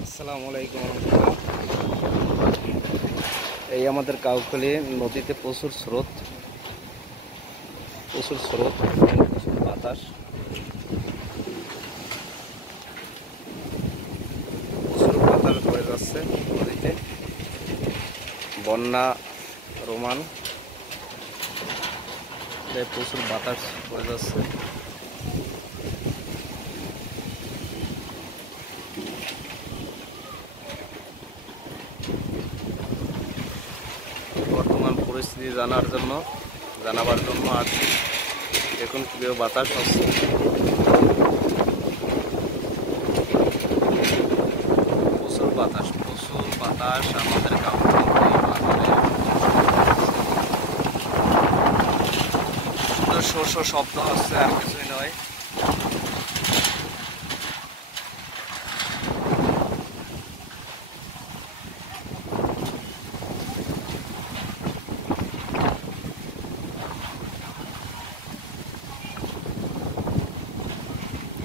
আসসালামু আলাইকুম রহমতুল্লাহ। এই আমাদের কাউখালী নদীতে প্রচুর স্রোত, প্রচুর বাতাস, প্রচুর বাতাস বয়ে যাচ্ছে নদীতে। বন্যা রোমান, প্রচুর বাতাস বয়ে যাচ্ছে। বর্তমান পরিস্থিতি জানাবার জন্য আছি। দেখুন কীভাবে বাতাস হচ্ছে। প্রচুর বাতাস আমাদের শস্য শব্দ হচ্ছে, আর কিছুই নয়।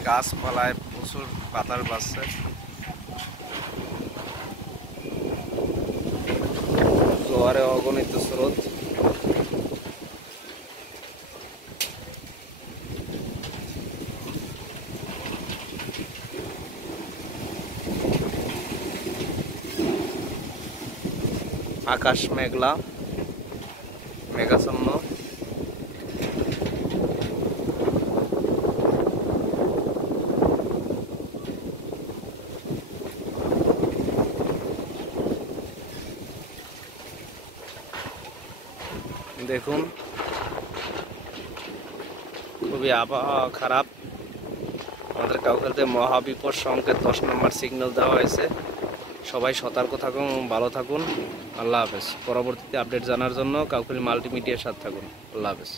গাছপালায় প্রচুর বাতাস বাজছে। জোয়ারে অগণিত স্রোত। আকাশ মেঘাচ্ছন্ন। দেখুন খুবই আবহাওয়া খারাপ। আমাদের কাউখালীতে মহাবিপদ সংকেত 10 নম্বর সিগন্যাল দেওয়া হয়েছে। সবাই সতর্ক থাকুন, ভালো থাকুন। আল্লাহ হাফেজ। পরবর্তীতে আপডেট জানার জন্য কাউখালী মাল্টিমিডিয়ার সাথে থাকুন। আল্লাহ হাফেজ।